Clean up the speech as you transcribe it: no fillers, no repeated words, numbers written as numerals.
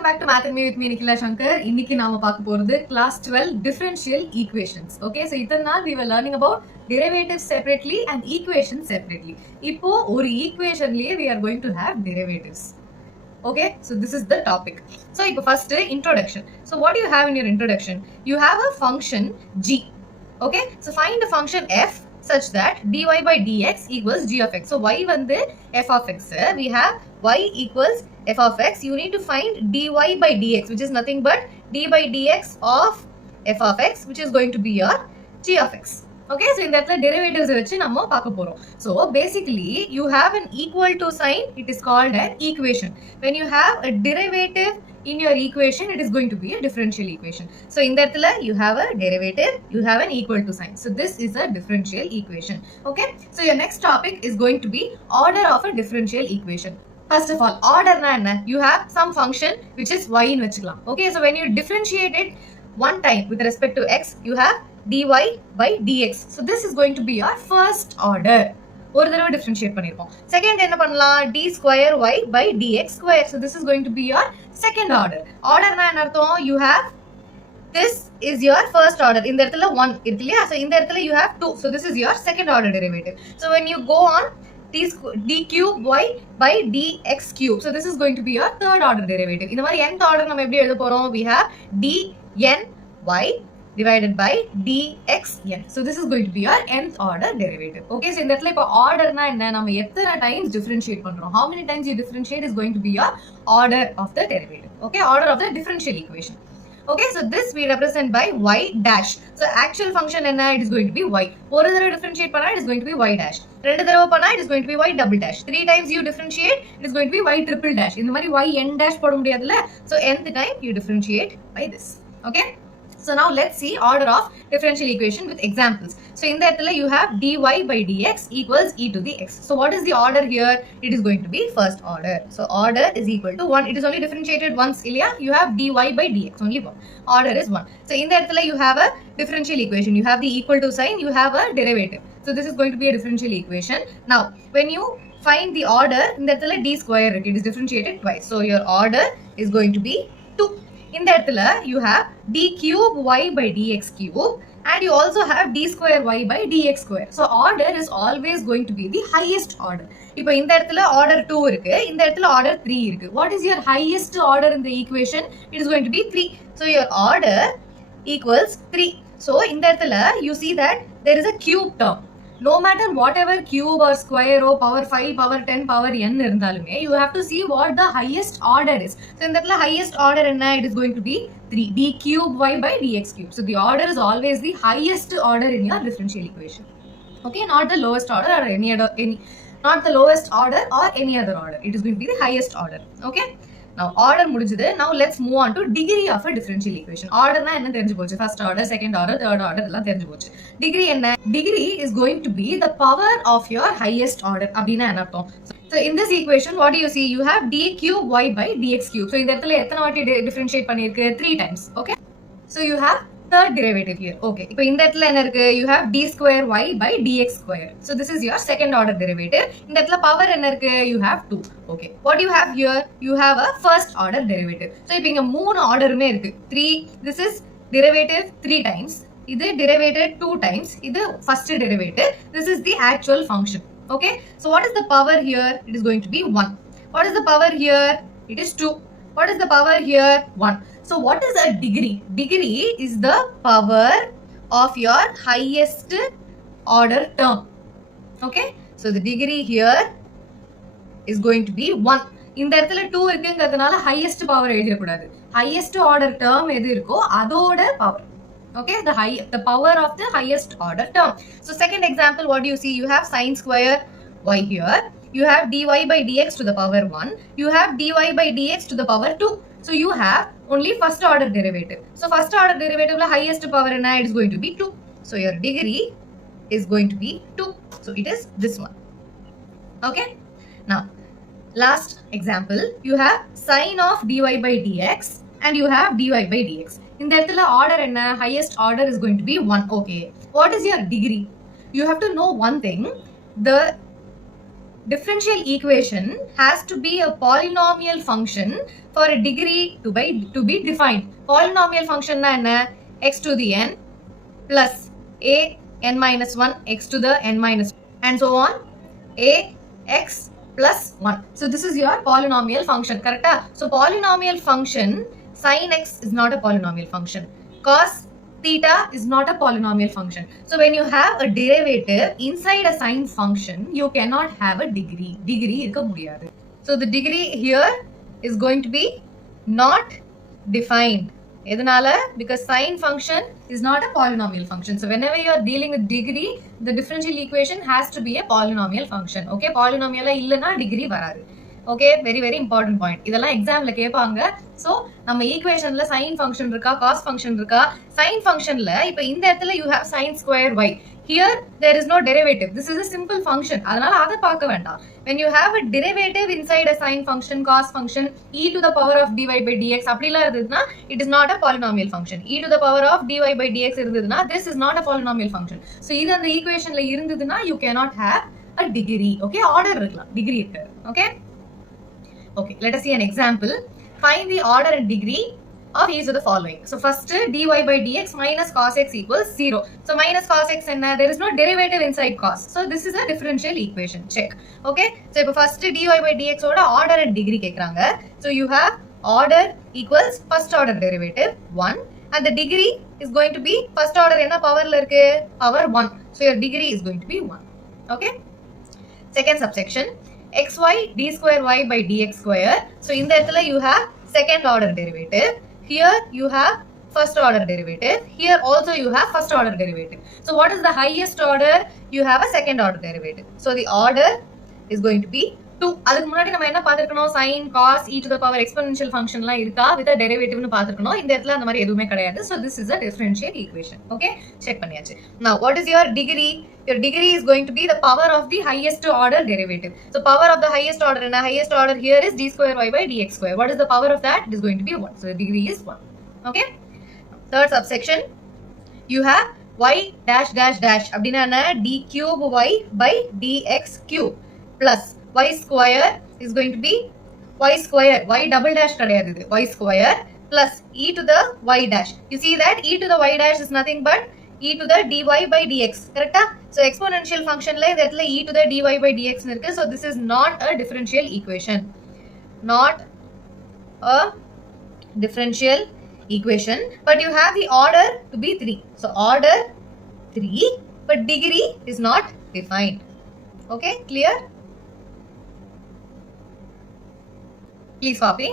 Welcome back to Math and Me with me, Nikhila Shankar. இன்னைக்கு நாம பார்க்க போறது class 12 differential equations. Okay, so இத்தனை நாள் we were learning about derivatives separately and equations separately. இப்போ ஒரு equationலயே we are going to have derivatives. Okay, so this is the topic. So இப்போ first introduction. So what do you have in your introduction? You have a function g. Okay, so find the function f such that dy by dx equals g of x. So y வந்து f of x. We have y equals f of x. You need to find dy by dx, which is nothing but d by dx of f of x, which is going to be your g of x. Okay, so in that derivatives வச்சு நம்ம பார்க்க போறோம். So basically you have an equal to sign. It is called an equation. When you have a derivative in your equation, it is going to be a differential equation. So in that you have a derivative, you have an equal to sign. So this is a differential equation. Okay, so your next topic is going to be order of a differential equation. First of all, order na enna? You have some function which is y nu vechikalam. Okay, so when you differentiate it one time with respect to x, you have dy by dx. So this is going to be your first order. ஒரு தடவை differentiate பண்ணிருக்கோம். Second என்ன பண்ணலாம்? d square y by dx square. So this is going to be your second order. Orderனா என்ன அர்த்தம்? You have this is your first order. இந்த இடத்துல 1 இருக்கு இல்லையா? So இந்த இடத்துல you have 2. So this is your second order derivative. So when you go on d cube y by dx cube. So this is going to be your third order derivative. இந்த மாதிரி nth order நம்ம எப்படி எழுத போறோம்? We have dn y divided by dxn. So this is going to be your nth order derivative. Okay, so இந்த இடத்துல இப்போ ஆர்டர்னா என்ன? நம்ம எத்தனை டைம்ஸ் டிஃபரன்ஷியேட் பண்றோம்? How many times you differentiate is going to be your order of the derivative. Okay, order of the differential equation. Okay, so this we represent by y dash. So actual function enna? It is going to be y. ஒரு தடவை differentiate பண்ணா it is going to be y dash. ரெண்டு தடவை பண்ணா it is going to be y double dash. 3 times you differentiate, it is going to be y triple dash. இந்த மாதிரி y n dash போட முடியாதுல? So nth time you differentiate by this. Okay, so now let's see order of differential equation with examples. So in that you have dy by dx equals e to the x. So what is the order here? It is going to be first order. So order is equal to 1. It is only differentiated once, Ilya. You have dy by dx, only 1. Order is 1. So in that you have a differential equation. You have the equal to sign, you have a derivative. So this is going to be a differential equation. Now when you find the order, in that d square, it is differentiated twice. So your order is going to be 2. In that you have d cube y by dx cube and you also have d square y by dx square. So order is always going to be the highest order. இப்போ இந்த இடத்துல order 2 இருக்கு, இந்த இடத்துல order 3 இருக்கு. What is your highest order in the equation? It is going to be 3. So your order equals 3. So இந்த இடத்துல you see that there is a cube term. No matter whatever cube or square or power 5, power 10, power n இருந்தாலுமே you have to see what the highest order is. So in that highest order enna? It is going to be 3 d cube y by dx cube. So the order is always the highest order in your differential equation. Okay, not the lowest order or not the lowest order or any other order. It is going to be the highest order. Okay, now order முடிஞ்சது. Now let's move on to degree of a differential equation. Order na enna தெரிஞ்சு போச்சு? First order, second order, third order எல்லாம் தெரிஞ்சு போச்சு. Degree enna? Degree is going to be the power of your highest order. அப்படினா என்ன அர்த்தம்? So in this equation what do you see? You have d cube y by dx cube. So இந்த இடத்துல எத்தனை வாட்டி differentiate பண்ணிருக்கு? 3 times. Okay, so you have third derivative here. Okay, இப்போ இந்த இடத்துல என்ன இருக்கு? You have d square y by dx square. So this is your second order derivative. இந்த இடத்துல power என்ன இருக்கு? You have 2. Okay, what do you have here? You have a first order derivative. So இப்போ இங்க மூணு ஆர்டருமே இருக்கு. 3, this is derivative 3 times. இது derivative 2 times. இது first derivative. This is the actual function. Okay, so what is the power here? It is going to be 1. What is the power here? It is 2. What is the power here? 1. So what is a degree? Degree is the power of your highest order term. Okay, so the degree here is going to be 1. இந்த இடத்துல 2 இருக்குங்கிறதுனால highest power எழுதிட கூடாது. Highest order term எது இருக்கோ அதோட power. Okay, the power of the highest order term. So second example, what do you see? You have sine square y here. You have dy by dx to the power 1. You have dy by dx to the power 2. So you have only first order derivative. So first order derivative la highest power enna? It is going to be 2. So your degree is going to be 2. So it is this one. Okay, now last example, you have sine of dy by dx and you have dy by dx. இந்த இடத்துல order enna? Highest order is going to be 1. Okay, what is your degree? You have to know one thing. The differential equation has to be a polynomial function for a degree to be defined. Polynomial function na enna? X to the n plus a n minus 1 x to the n minus 1 and so on a x plus 1. So this is your polynomial function, correct? So polynomial function sin x is not a polynomial function. Cos theta is not a polynomial function. So when you have a derivative inside a sine function, you cannot have a degree. Degree irukka mudiyadhu. So the degree here is going to be not defined. Edunala? Because sine function is not a polynomial function. So whenever you are dealing with degree, the differential equation has to be a polynomial function. Okay, polynomial illana degree varadu. Okay very very important point. இதெல்லாம் எக்ஸாம்ல கேட்பாங்க. So நம்ம ஈக்குவேஷன்ல sine function இருக்கா, cos function இருக்கா? Sine ஃபங்க்ஷன்ல இப்போ இந்த இடத்துல you have sine square y. Here there is no derivative. This is a simple function. அதனால அதை பார்க்க வேண்டாம். When you have a derivative inside a sine function, cos function, e to the power of dy by dx அப்படிலாம் இருந்ததுன்னா it is not a polynomial function. E to the power of dy by dx இருந்ததுன்னா this is not a polynomial function. So இது அந்த ஈக்குவேஷன்ல இருந்ததுன்னா you cannot have a degree. Okay, order இருக்கலாம், degree இருக்கு. Okay. Okay, let us see an example. Find the order and degree of each of the following. So first dy by dx minus cos x equals 0. So minus cos x and there is no derivative inside cos. So this is a differential equation. Check. Okay. So first dy by dx oda order and degree kekranga. So you have order equals first order derivative 1 and the degree is going to be first order enna power la irukku? Power 1. So your degree is going to be 1. Okay. Second subsection. xy d square y by dx square. So in the இடத்துல you have second order derivative. Here you have first order derivative. Here also you have first order derivative. So what is the highest order? You have a second order derivative. So the order is going to be 2. அதுக்கு முன்னாடி நம்ம என்ன பார்த்திருக்கணும்? sin, cos, e to the power exponential function லாம் இருக்கா with a derivative னு பார்த்திருக்கணும். இந்த இடத்துல அந்த மாதிரி எதுவுமே கிடையாது. So this is a differential equation. Okay, check பண்ணியாச்சு. Now what is your degree? Your degree is going to be the power of the highest order derivative. So power of the highest order, and the highest order here is d square y by dx square. What is the power of that? It is going to be 1. So the degree is 1. Okay. Third subsection, you have y dash dash dash அப்படினா என்ன? d cube y by dx cube plus y square is going to be y square, y double dash கிடையாது இது, y square plus e to the y dash. You see that e to the y dash is nothing but e to the dy by dx, correct? So exponential function la இந்த இடத்துல e to the dy by dx இருக்கு. So this is not a differential equation. Not a differential equation, but you have the order to be 3. So order 3, but degree is not defined. Okay, clear? Please copy.